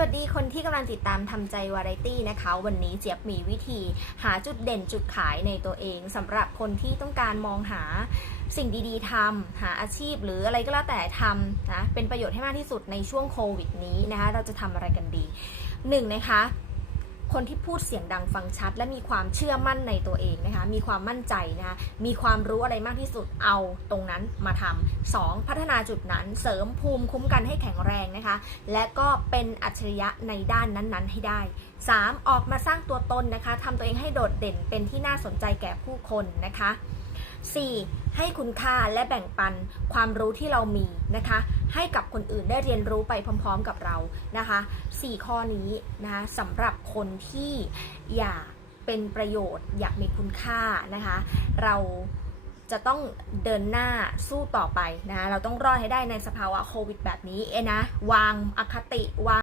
วัสดีคนที่กำลังติดตามทำใจวาไรตี้นะคะ วันนี้เจี๊ยบมีวิธีหาจุดเด่นจุดขายในตัวเองสำหรับคนที่ต้องการมองหาสิ่งดีๆทำหาอาชีพหรืออะไรก็แล้วแต่ทำนะเป็นประโยชน์ให้มากที่สุดในช่วงโควิดนี้นะคะ เราจะทำอะไรกันดีหนึ่งนะคะ คนที่พูดเสียงดังฟังชัด และมีความเชื่อมั่นในตัวเองนะคะ มีความมั่นใจนะคะ มีความรู้อะไรมากที่สุดเอาตรงนั้นมาทำสองพัฒนาจุดนั้นเสริมภูมิคุ้มกันให้แข็งแรงนะคะ และก็เป็นอัจฉริยะในด้านนั้นๆ ให้ได้ 3. ออกมาสร้างตัวตนนะคะทำตัวเองให้โดดเด่นเป็นที่น่าสนใจแก่ผู้คนนะคะ 4. ให้คุณค่าและแบ่งปันความรู้ที่เรามีนะคะ ให้กับคนอื่นได้เรียนรู้ไปพร้อมๆกับเรานะคะ 4 ข้อนี้นะคะสำหรับคนที่อยากเป็นประโยชน์ อยากมีคุณค่านะคะ เราจะต้องเดินหน้าสู้ต่อไปนะะเราต้องรอดให้ได้ในสภาวะโควิดแบบนี้เอนะ วางอคติวาง